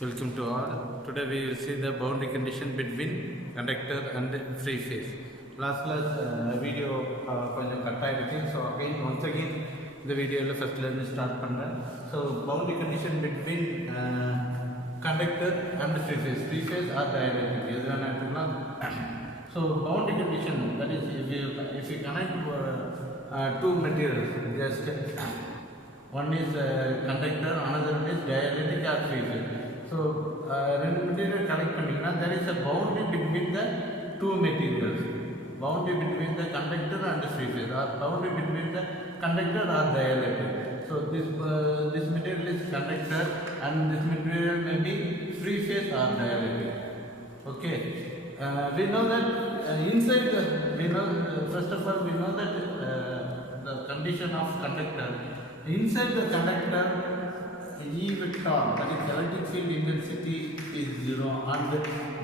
Welcome to all. Today we will see the boundary condition between conductor and free phase. Last class video கொஞ்சம் cut ஆயிடுச்சு. So again once again இந்த வீடியோவில் ஃபர்ஸ்ட்லேருந்து start பண்ணுறேன். So boundary condition between conductor and free phase. Free phase or dielectric எது வேணா எடுத்துக்கலாம். So boundary condition, that is if you connect two materials, just one is conductor, another one is dielectric or free phase. So ரெண்டு material connect பண்ணிங்கன்னா there is a boundary between the two materials, boundary between the conductor and the free phase, or boundary between the conductor or dielectric. So this material is conductor and this material may be free phase or dielectric. Okay, we know that inside first of all we know that the condition of conductor, inside the conductor E vector, that is electric field intensity, is 0, and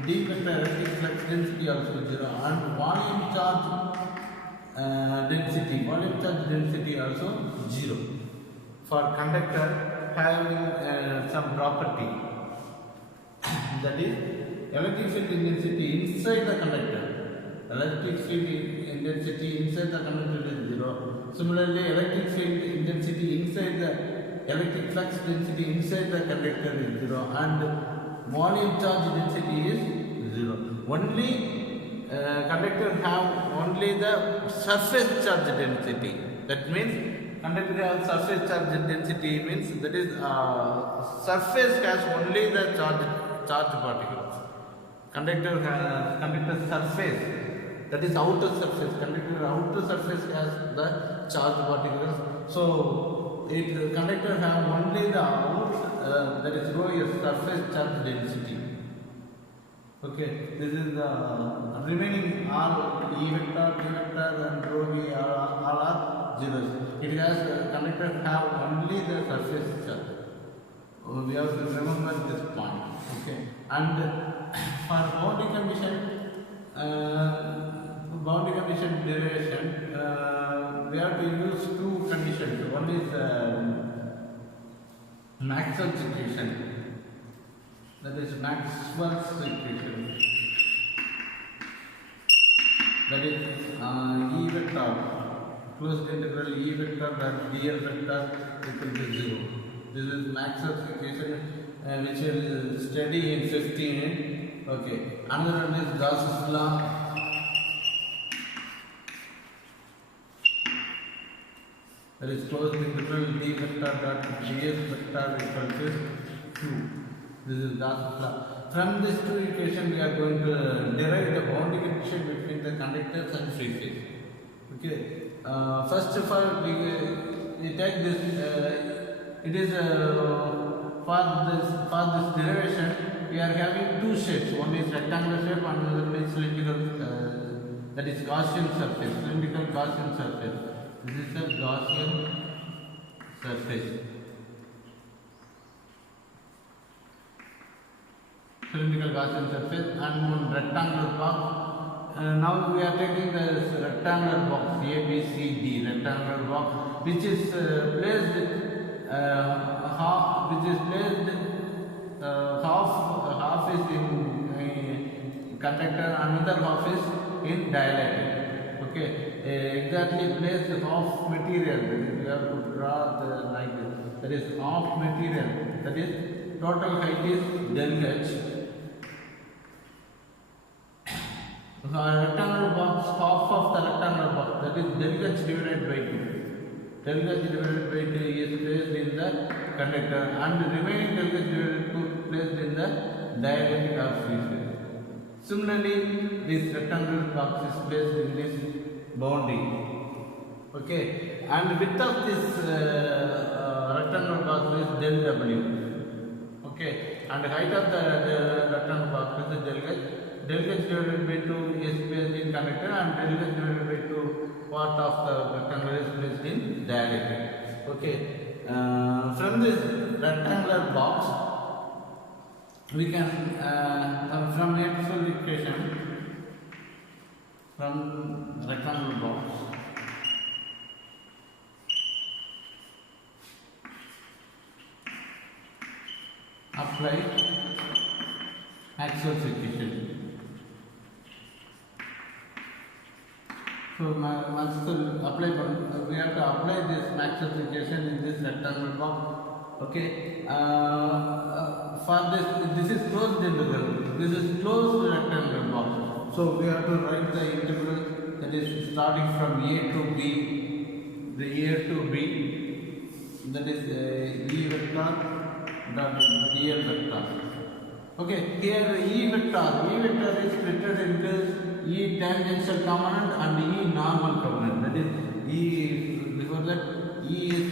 D vector electric flux density also 0, and volume charge density also 0. For conductor having some property, that is electric field intensity inside the conductor, electric field intensity inside the conductor is 0. Similarly, electric field intensity inside the electric flux density inside the conductor is 0, and volume charge density is 0. Only conductor have only the surface charge density. That means conductor have surface charge density means that is surface has only the charge particles. Conductor surface, that is outer surface. Conductor outer surface has the charge particles. So conductor have only the that is rho is surface charge density. Okay, this is the remaining all E vector, D vector and rho V all are zeros. It has conductor have only the surface charge. We have to remember this point. Okay, and for boundary condition derivation, we have to use two conditions. One is Maxwell's equation, that is Maxwell's equation, that is E vector closed integral E vector that dl vector equal to 0. This is Maxwell's equation which will study in 15. Okay, another one is Gauss's law. That is closed integral D vector dot ds vector equal to 2. This is Gauss's law. From these two equations, we are going to derive the boundary condition between the conductors and free phase. Okay. First of all, we take this. It is for this derivation, we are having two shapes. One is rectangular shape, and another one is cylindrical. That is Gaussian surface. Cylindrical Gaussian surface. This is a Gaussian surface. Cylindrical Gaussian surface and one rectangular box. Now we are taking this rectangular box ABCD rectangular box, which is placed half is in conductor, another half is in dielectric. Okay, exactly place half material. We have to draw like this. That is half material. That is total height is del h. Rectangular box, half of the rectangular box, that is del h divided by 2. Del h divided by 2 is placed in the conductor, and the remaining del h divided by 2 placed in the dielectric or free phase. Similarly, this rectangular box is placed in this boundary. Okay, and width of this rectangular box is del w. Okay, and height of the rectangular box is del h. Del h divided by 2 is placed in conductor, and del h divided by 2 part of the rectangle is placed in dielectric. Okay, from this rectangular box, we can from Maxwell's equation, from rectangular box, apply Maxwell's equation. So Maxwell we have to apply this Maxwell's equation in this rectangle box. Okay. For this is closed integral. This is closed rectangle box. So we have to write the integral that is starting from A to B. The A to B, that is E vector dot dl vector. Okay, here E vector is split into E tangential component and E normal component. That is E, before that E is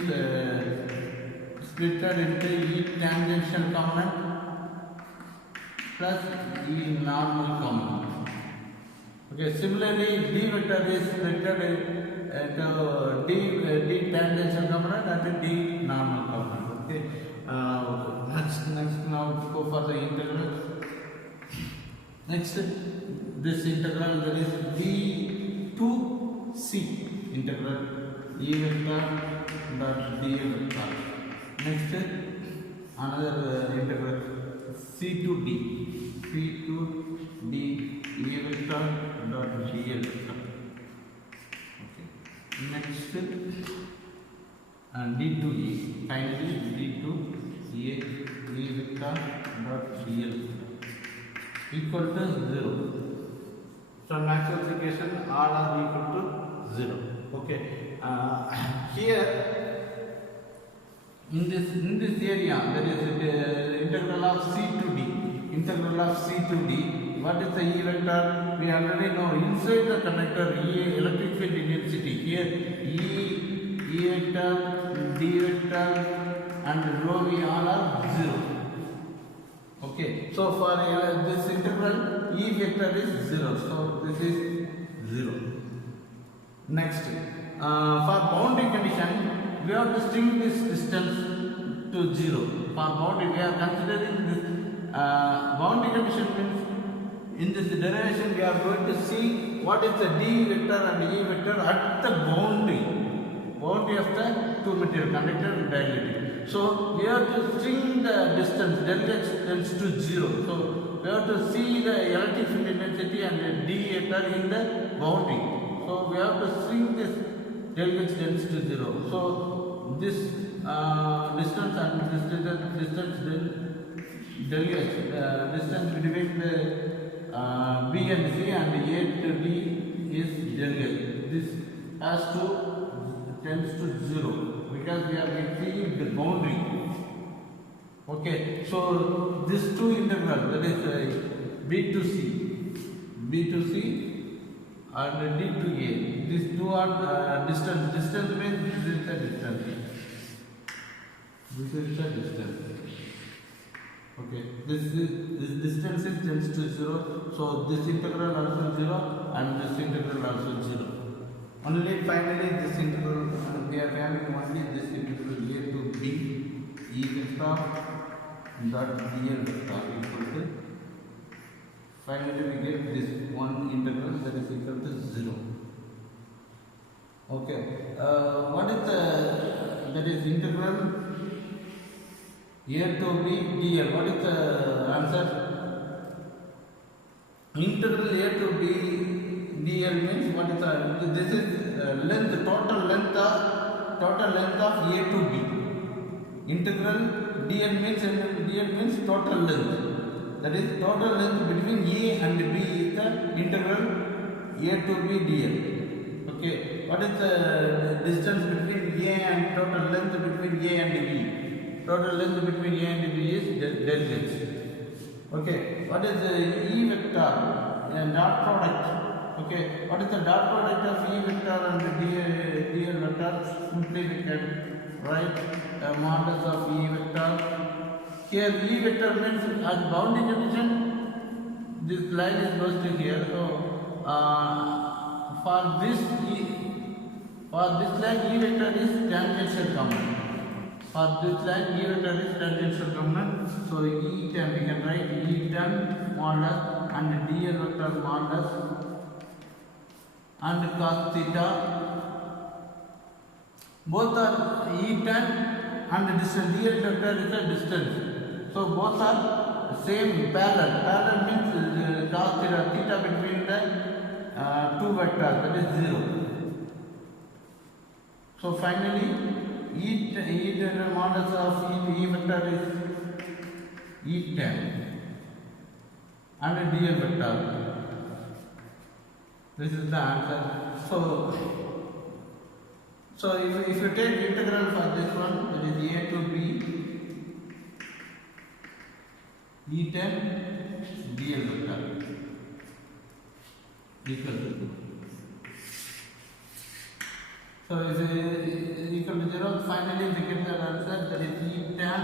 split into E tangential component plus E normal component. Okay, similarly D vector is split into D tangential component and D normal component. Okay, next now go for the integral. Next, this integral, that is D to C integral E vector dot dl vector. Next, another integral C to D E vector dot dl vector. Okay. Next, D to E. Finally, D to E vector dot dl equal to 0. From Maxwell's equation, all are equal to 0. Okay. Here in this area, there is the integral of C to D. Integral of C to D. What is the E vector? We already know inside the conductor E electric field intensity. Here E vector, D vector, and rho V all are 0. Okay, so for this integral E vector is 0, so this is 0. Next, for boundary condition, we have to string this distance to 0. For boundary, we are considering this boundary condition means in this derivation we are going to see what is the D vector and E vector at the boundary of the two material, conductor and dielectric. So we have to string the distance del H tends to 0. So we have to see the electric field intensity and the D vector in the boundary. So we have to string this del H tends to 0. So this distance and this distance del H distance between the B and C and A to D is del H. This has to tends to 0 because we are seeing the boundary. Okay, so this two integral, that is B to C and D to A. These two are distance. Distance means this is the distance. This is the distance. Okay, this distance is tends to 0. So this integral also 0 and this integral also 0. Only finally this integral we are having only this integral A to B E vector dot dl vector equal to, finally we get this one integral that is equal to 0. Okay, what is the, that is integral A to B dl? What is the answer? Integral A to B dl means what is the, this is length, total length of A to B. Integral dl means total length. That is total length between A and B is the integral A to B dl. Okay, what is the distance between A and total length between A and B? Total length between A and B is del H. Okay, what is the E vector and dot product? Okay, what is the dot product of E vector and dl vector? Simply we can write a modulus of E vector. Here E vector means as boundary condition, this line is goes to here. So for this line E vector is tangential component. For this line E vector is tangential component. So we can write E tan modulus and dl vector modulus and cos theta. Both are E tan and distance. Dl vector is a distance. So both are same parallel. Parallel means cos theta between the two vectors, that is 0. So finally, E modulus of E vector is E tan and dl vector. This is the answer. So if you take integral for this one, that is a to b E tan dl vector equal to. So if it is equal to 0, finally we get the answer, that is E tan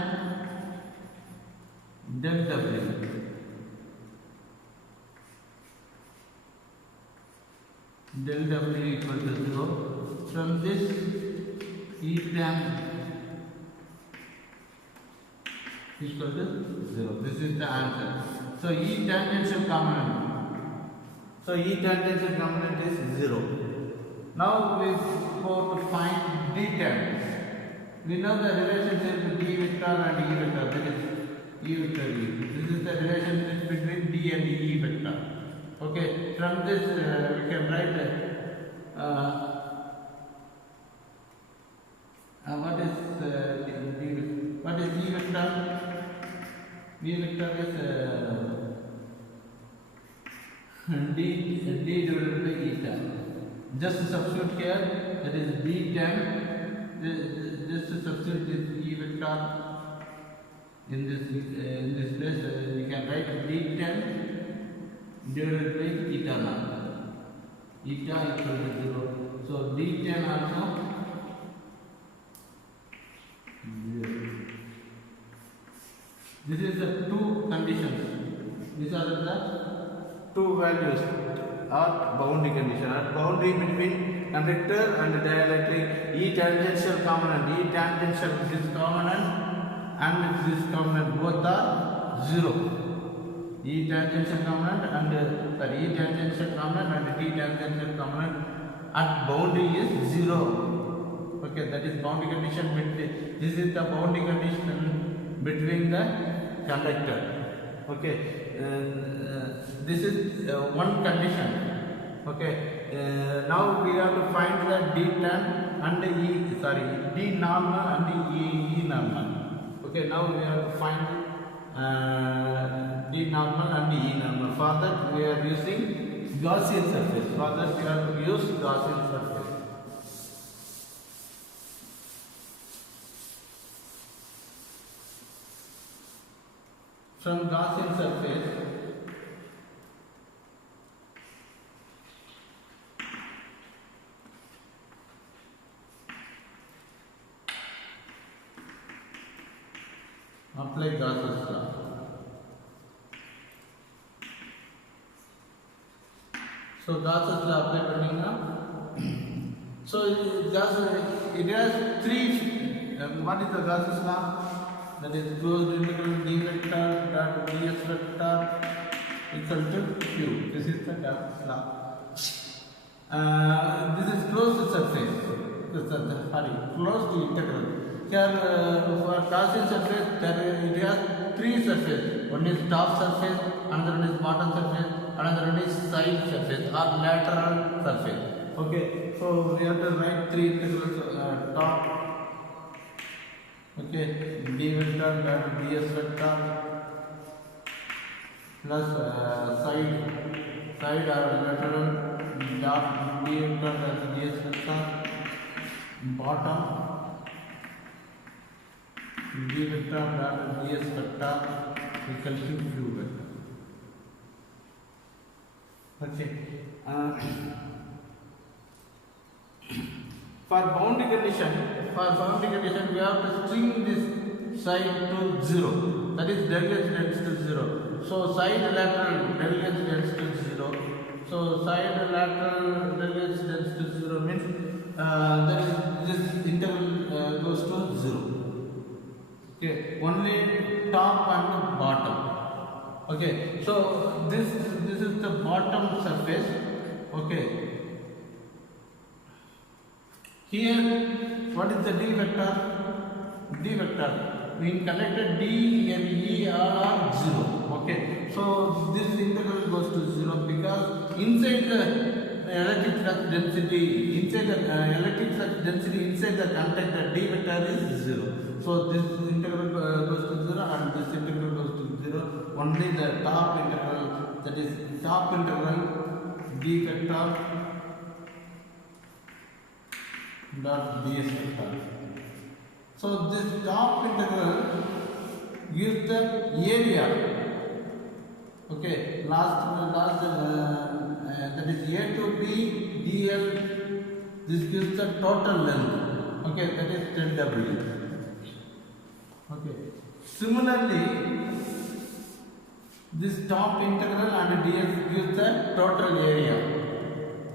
del w. Del w equal to 0. From this, E tan equal to 0. This is the answer. So E tangential component. So E tangential component is 0. Now we go to find D tan. We know the relationship D vector and E vector. That is E vector E. This is the relationship between D and E vector. Okay. From this we can write what is what is E vector? E vector is d divided by eta. Just substitute here, that is d tan. Just substitute this E vector in this place. We can write d tan divided by eta naught. Eta equal to 0. So d tan also 0. This is the two conditions. These are the two values or boundary condition. Or boundary between conductor and dielectric. E tangential component, E tangential this component and this component both are 0. E tangential component and E tangential component and T tangential component at boundary is 0. Okay, that is boundary condition between. This is the boundary condition between the conductor. Okay, this is one condition. Okay, now we have to find the D tan and D normal and E normal. Okay, now we have to find D normal and E normal. For that we are using Gaussian surface. For that we have to use Gaussian surface. From Gaussian surface, apply Gauss's law. So Gauss's law apply panninga. So it has three. What is the Gauss's law? That is closed integral d vector dot ds vector equal to q. This is the Gauss's law. This is closed surface. Closed integral. Here for Gaussian surface, it has three surfaces. One is top surface, another one is bottom surface, another one is side surface or lateral surface. Okay, so we have to write three integrals. Top. Okay, d vector dot ds vector plus side or lateral dot d vector dot ds vector, bottom d vector dot ds vector equal to q vector. Okay. For boundary condition, we have to string this side to 0. That is del h tends to 0. So side lateral del h tends to 0. So side lateral del h tends to 0 means that is this integral goes to 0. Okay, only top and bottom. Okay, so this is the bottom surface. Okay. Here, what is the d vector? D vector in conductor D and E all are 0. Okay, so this integral goes to 0 because inside the electric flux density, inside the electric flux density inside the conductor D vector is 0. So this integral goes to 0 and this integral goes to 0. Only the top integral, that is top integral D vector dot ds vector. So this top integral gives the area. Okay, last that is A to B dl. This gives the total length. Okay, that is 10W. Okay. Similarly, this top integral and ds gives the total area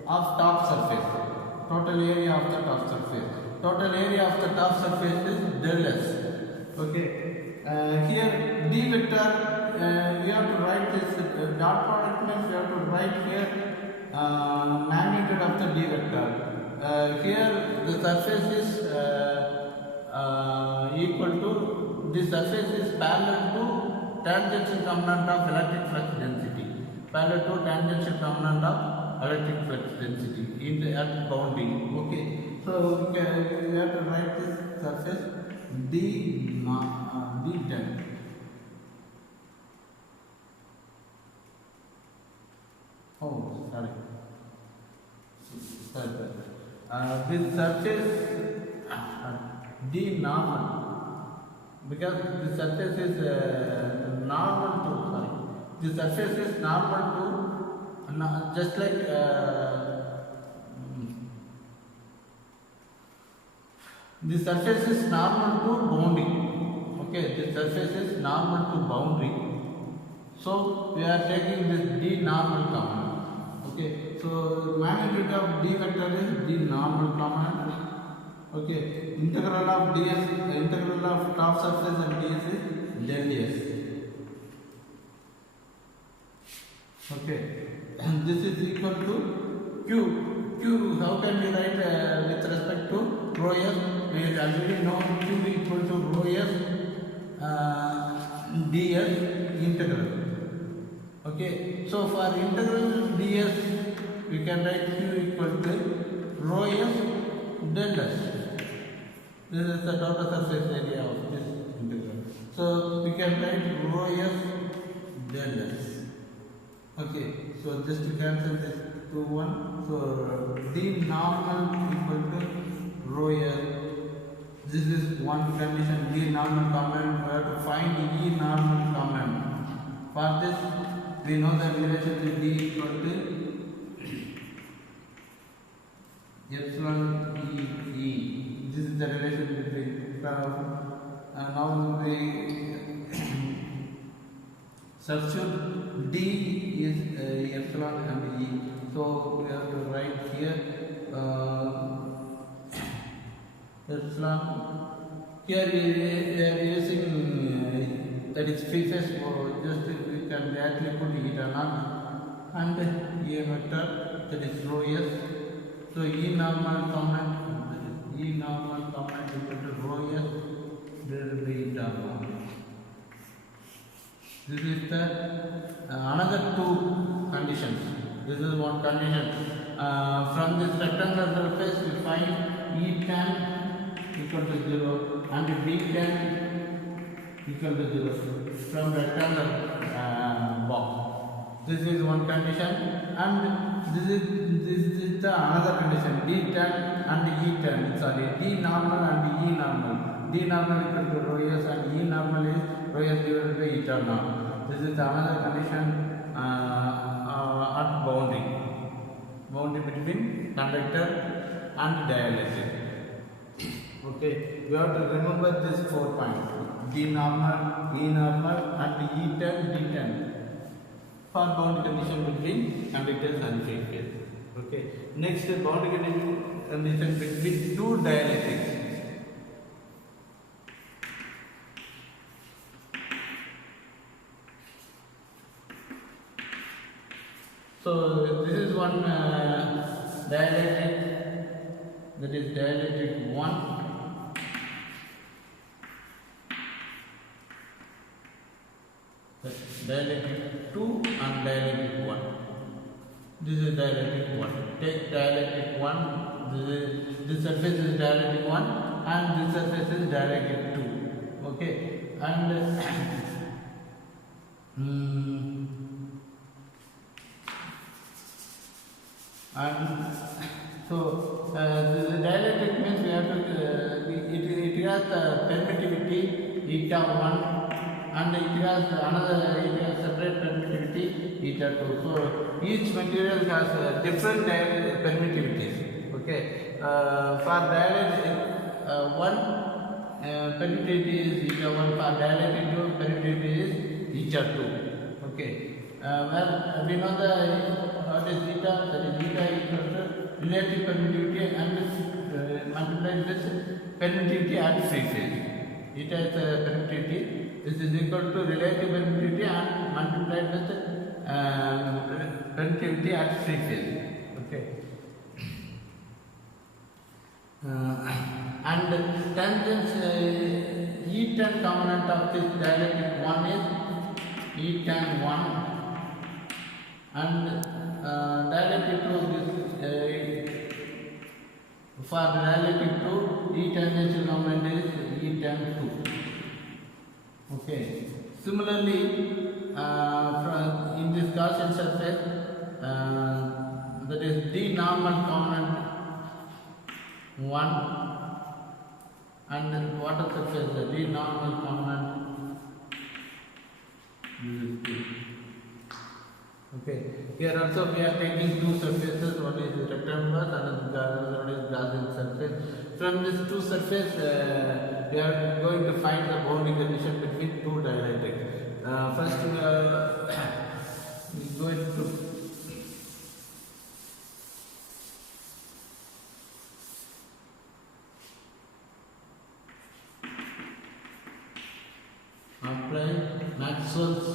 of top surface. Total area of the top surface. Total area of the top surface is del S. Okay. Here D vector, we have to write this dot product means we have to write here magnitude of the D vector. Here the surface is equal to, this surface is parallel to tangential component of electric flux density. Parallel to tangential component of electric flux density in the at boundary. Okay, so we have to write this surface D10. Oh, sorry. This surface D normal, because the surface is normal to, sorry, the surface is normal to, just like the surface is normal to boundary. Okay, the surface is normal to boundary. So we are taking this D normal component. Okay, so magnitude of D vector is D normal component. Okay, integral of ds, integral of top surface and ds is del ds. Okay, and this is equal to q. Q, how can we write with respect to rho s? We already know q equal to rho s ds integral. Okay, so for integral ds we can write q equal to rho s del s. This is the total surface area of this integral. So we can write rho s del s. Okay, so just to cancel this 2 1, so D normal equal to rho s. This is one condition, D normal component. We have to find E normal component. For this, we know the relation to D equal to epsilon E. This is the relation between. Now we substitute D is epsilon and E. So we have to write here epsilon. Here we are using that is phases, or just we can directly put eta naught and E vector, that is rho s. So E normal component equal to rho s divided by eta naught. This is the another two conditions. This is one condition. From this rectangular surface we find E tan equal to 0 and D tan equal to 0 from rectangular box. This is one condition, and this is the another condition. D tan and E tan. Sorry, D normal and E normal. D normal equal to rho s and E normal is rho s divided by eta naught. This is another condition at boundary between conductor and dielectric. Okay, we have to remember this 4 points: D normal, E normal, and E tan, D tan for boundary condition between conductors and free phase. Okay, next boundary condition between two dielectrics. So this is one dielectric, that is dielectric 1. Dielectric 2 and dielectric 1. This is dielectric 1. Take dielectric 1. This surface is dielectric 1 and this surface is dielectric 2. Okay. And so the dielectric means we have to it has permittivity eta 1 and it has separate permittivity eta 2. So each material has different permittivities. Okay. For dielectric 1 permittivity is eta 1. For dielectric 2 permittivity is eta 2. Okay. Well, we know what is eta. That is eta equal to relative permittivity and multiplied with permittivity at free phase. Eta is permittivity. This is equal to relative permittivity and multiplied with permittivity at free phase. Okay. And tangents E tan component of this dielectric 1 is E tan 1 and dielectric 2 for the dielectric 2 E tangential component is E tan 2. Okay. Similarly, in this Gaussian surface, that is D normal component 1 and water surface the D normal component is 2. Okay. Here also we are taking two surfaces. One is rectangular and one is Gaussian surface. From these two surfaces, we are going to find the boundary condition between two dielectrics. First, we are going to apply Maxwell's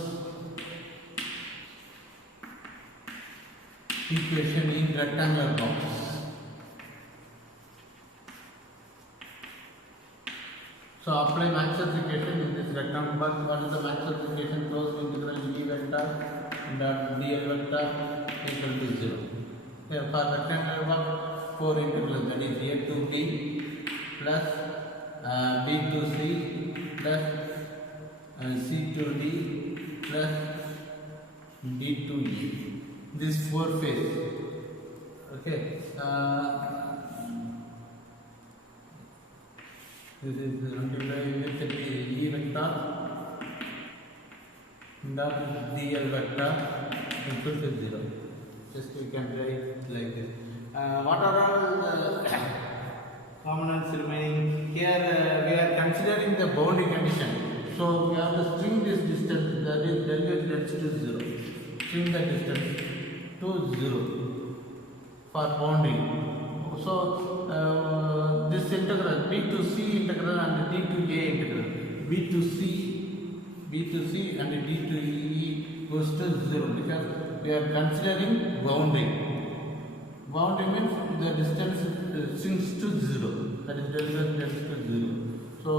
equation in rectangular box. So apply Maxwell's equation in this rectangular box. What is the Maxwell's equation? Closed integral E vector dot dl vector equal to 0. Here for rectangular box, 4 integrals, that is A to B plus B to C plus C to D plus D to E. This 4 phase. Okay. This is multiplied with the E vector dot dl vector equal to 0. Just we can write like this. What are all the components remaining? Here we are considering the boundary condition. So we have to string this distance, that is del H tends to 0. String the distance to 0 for boundary. So this integral B to C integral and D to A integral, B to C and D to E goes to 0 because we are considering boundary. Boundary means the distance sinks to 0. That is del H tends to 0. So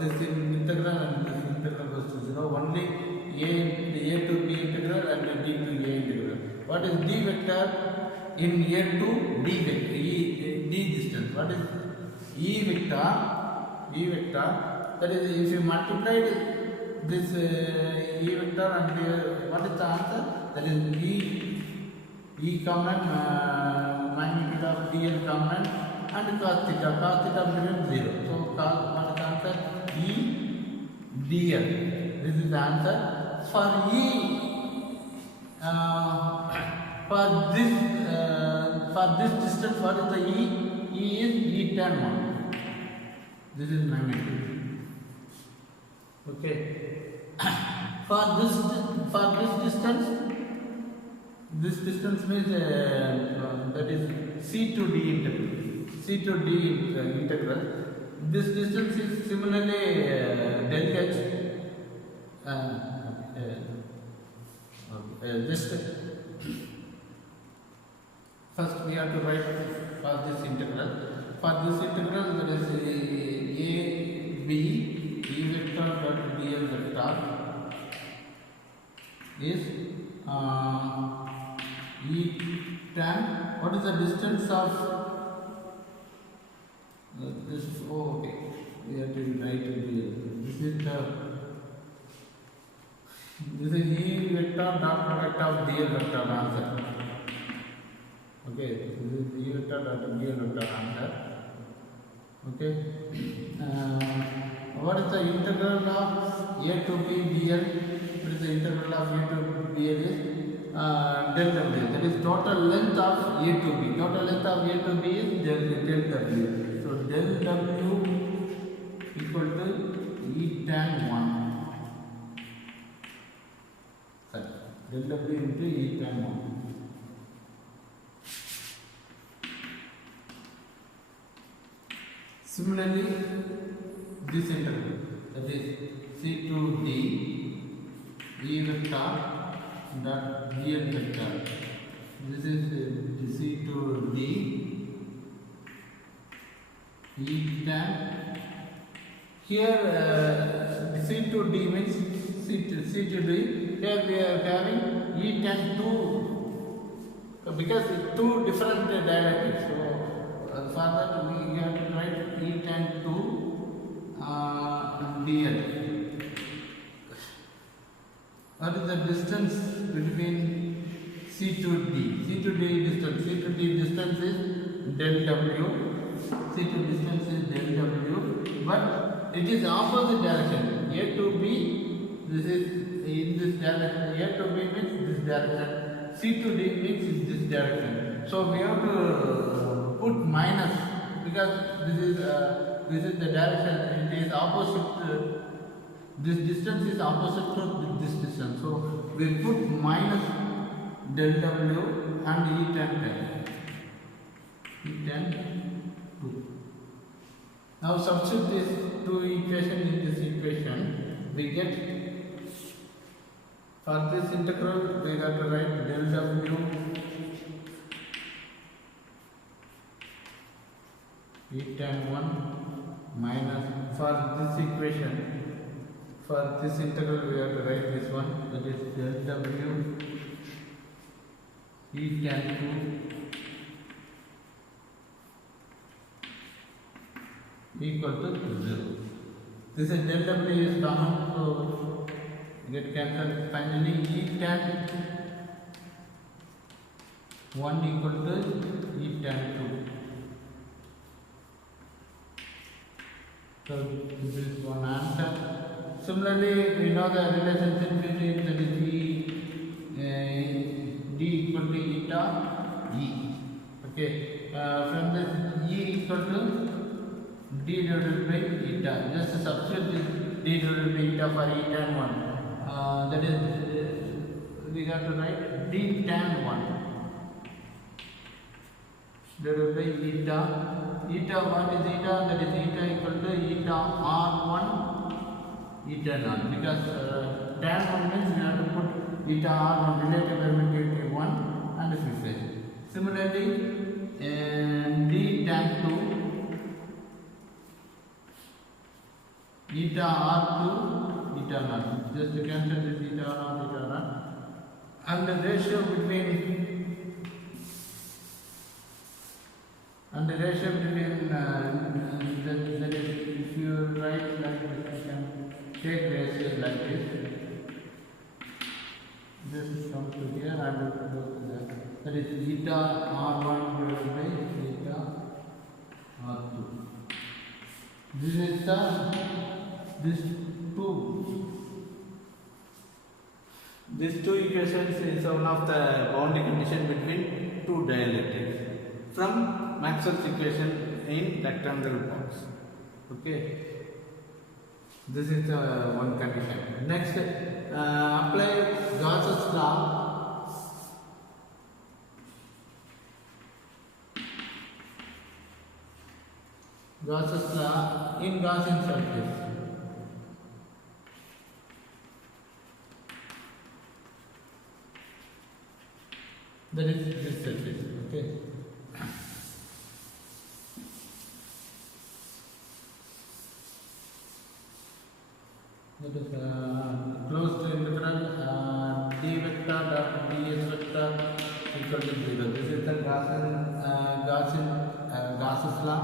this integral and this integral goes to 0. Only A to B integral and D to A integral. What is D vector in A to D vector? D distance. What is E vector? E vector. That is, if you multiply this E vector and what is the answer? That is E component magnitude of dl component and cos theta. Cos theta becomes 0. So what is the answer? E dl. This is the answer. For E, for this distance, what is the E? E is E tan 1. This is magnitude. Okay. For this distance means that is C to D integral. C to D integral. This distance is similarly del H. First we have to write for this integral. For this integral, there is A B E vector dot dl vector is E tan. What is the distance of this? Oh, okay. We have to write it here. This is E vector dot product of dl vector answer. Okay, this is E vector dot dl vector answer. Okay. What is the integral of a to b dl? What is the integral of a to dl is del w. That is total length of a to b. Total length of a to b is del w. So del w equal to E tan 1. Sorry, del w into E tan 1. Similarly, this integral, that is C to D E vector dot dl vector. This is C to D E tan. Here C to D means C to D. Here we are having E tan 2 because it's two different dielectrics. So for that we have to write E tan 2 dl. What is the distance between C to D? C to D distance. C to D distance is del W. C to distance is del W. But it is opposite direction. A to B, this is in this direction. A to B means this direction. C to D means in this direction. So we have to put minus because this is the direction. It is opposite. This distance is opposite to this distance. So we put minus del W and E tan 2. Now substitute these two equations in this equation. We get for this integral we have to write del W E tan 1 minus for this equation. For this integral we have to write this one, that is del W E tan 2 equal to 0. This is del W is common, so get cancelled. Finally E tan 1 equal to E tan 2. So this is one answer. Similarly, we know the relationship between that is D equal to eta E. Okay, from this E equal to D divided by eta. Just substitute this D divided by eta for E tan 1. That is, we have to write D tan 1 divided by eta. Eta, what is eta? That is eta equal to eta R1 eta naught, because tan 1 means we have to put eta R1 relative permittivity 1 and surface. Similarly, D tan 2 eta R2 eta naught. Just to cancel this eta naught, and the ratio between that is, if you write like this, you can take ratios like this. This come to here and go to that. That is eta R1 divided by eta R2. This is these two equations is one of the boundary condition between two dielectrics from Maxwell's equation in rectangle box. Okay, this is one condition. Next, apply Gauss's law. Gauss's law in Gaussian surface. That is this surface. Okay. That is closed integral d vector dot ds vector equal to 0. This is the Gauss's law.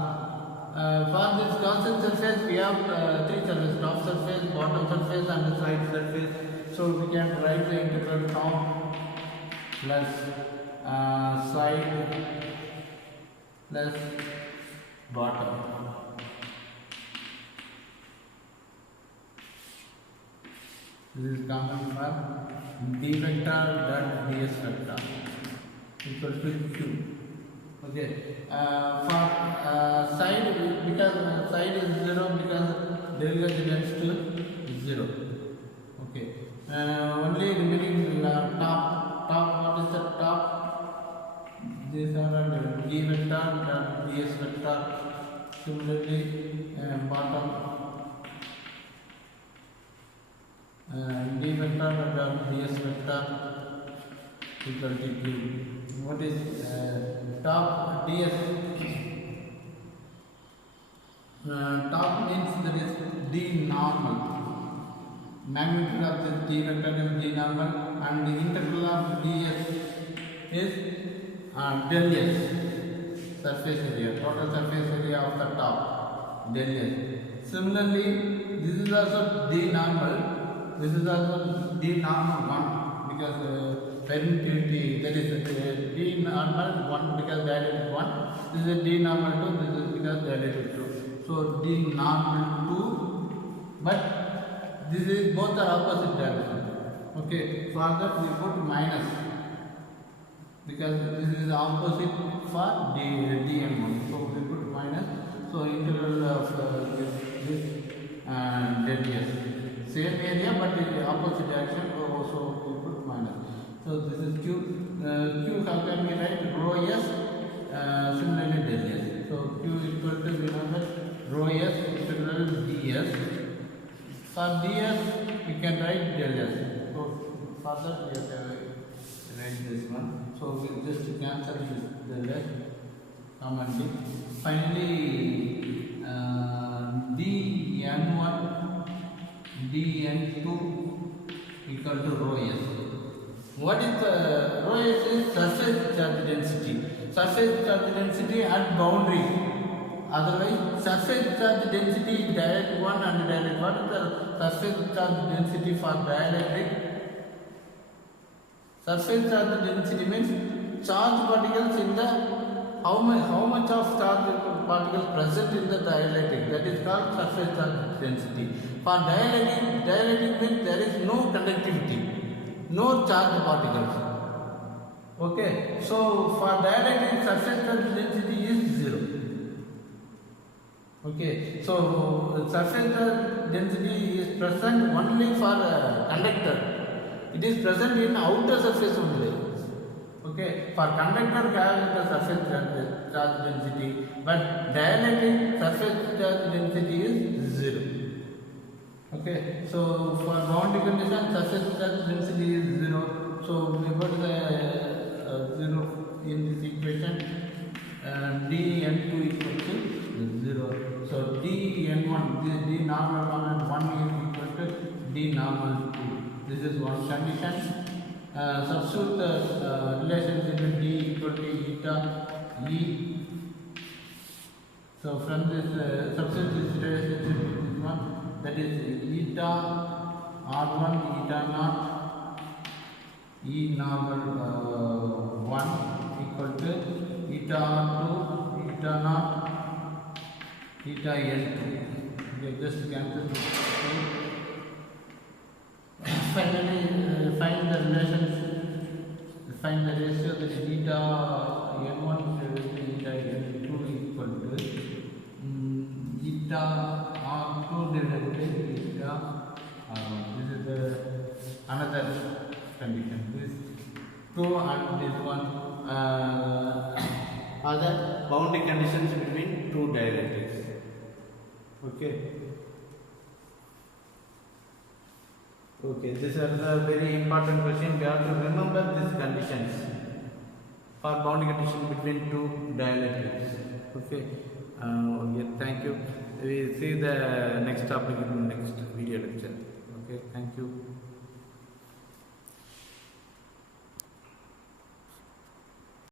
For this Gaussian surface, we have three surfaces: top surface, bottom surface, and the side surface. So we can write the integral top plus side plus bottom. This is common for d vector dot ds vector equal to q. Okay. For side, because side is 0, because derivation tends to 0. Okay. Only remaining top. What is the top? These are d vector dot ds vector. Similarly, bottom d vector dot ds vector equal to q. What is top ds? Top means that is d normal. Magnitude of this d vector is d normal, and the integral of ds is del s, surface area, total surface area of the top, del s. Similarly, this is also d normal. This is also d normal 1, because permittivity, that is d normal 1 because dilated 1. This is d normal 2. This is because dilated 2. So d normal 2, but this is both are opposite direction. Okay, for that we put minus, because this is opposite for dm1. So we put minus. So integral of this del s, same area but in the opposite direction. So we put minus. So this is q. Q, how can we write? Rho s. Similarly del s. So q equal to, remember, rho s integral ds. For ds we can write del s. So for that we have to write this one. So we just cancel this del s commonly. Finally, dn1 dn2 equal to rho s. What is rho s? Is surface charge density. Surface charge density at boundary. Otherwise, surface charge density is dielectric 1 and dielectric. What is the surface charge density for dielectric? Surface charge density means charge particles in the how much of charge particles present in the dielectric. That is called surface charge density. For dielectric means there is no conductivity, no charge particles. Okay, so for dielectric, surface charge density is 0. Okay, so surface charge density is present only for conductor. It is present in outer surface only. Okay, for conductor we have the surface charge density, but dielectric surface charge density is 0. Okay, so for boundary condition, surface charge density is 0. So we put the 0 in this equation. dn2 equal to 0. So dn1, this d normal 1 and 1 is equal to d normal 2. This is one condition. Substitute the relationship with d equal to eta e. So from this substitute this relationship with this one, that is eta r1 eta naught e normal 1 equal to eta r2 eta naught eta n2. We just cancel this. Finally, find the relations. Find the ratio that is eta n1 to eta n2 equal to eta r2 divided by eta r1. This is the another condition. This 2 and this one are the boundary conditions between two dielectrics. Okay. Okay, these are the very important question. We have to remember these conditions for boundary condition between two dielectrics. Okay. Okay, thank you. We see the next topic in the next video lecture. Okay, thank you.